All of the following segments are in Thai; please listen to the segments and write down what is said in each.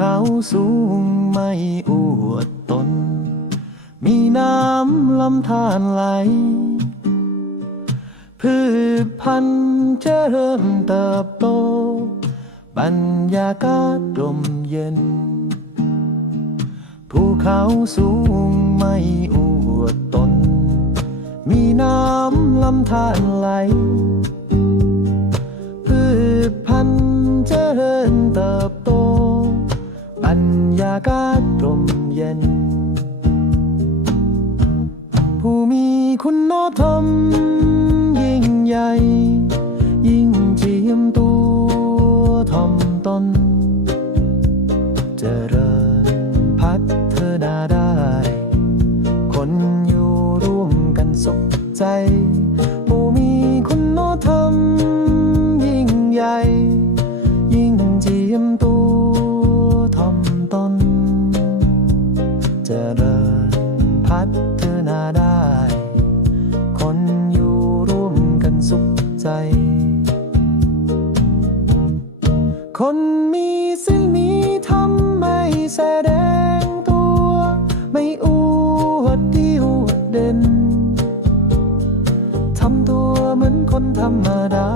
ขาสูงไม่อวดตน มีน้ำลำธารไหล พืชพันธุ์เจริญเติบโต บรรยากาศร่มเย็น ภูเขาสูงไม่อวดตน มีน้ำลำธารไหลากาศร่มเย็น ผู้มีคุณธรรมยิ่งใหญ่ ยิ่งเจียมตัวทอมตนเจริญพัฒนาได้ คนอยู่ร่วมกันสุขใจ ผู้มีคุณธรรมยิ่งใหญ่ ใจ คนมีศีลมีธรรมไม่แสดงตัว ไม่อวดดีอวดเด่นทำตัวเหมือนคนธรรมดา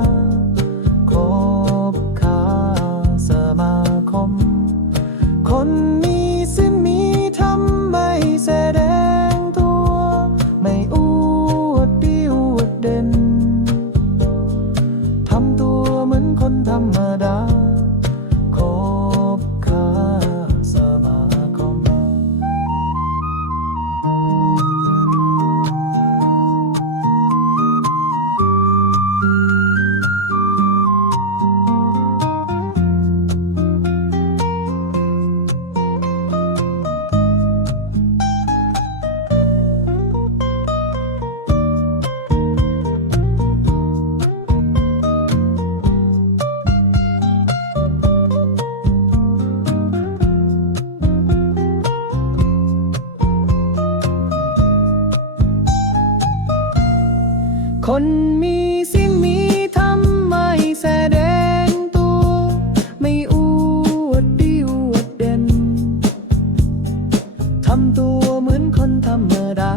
คบค้าสมาคม คนมี คนมีสิ่งมีทำไม่แสดงตัว ไม่อวดดีอวดเด่น ทำตัวเหมือนคนธรรมดา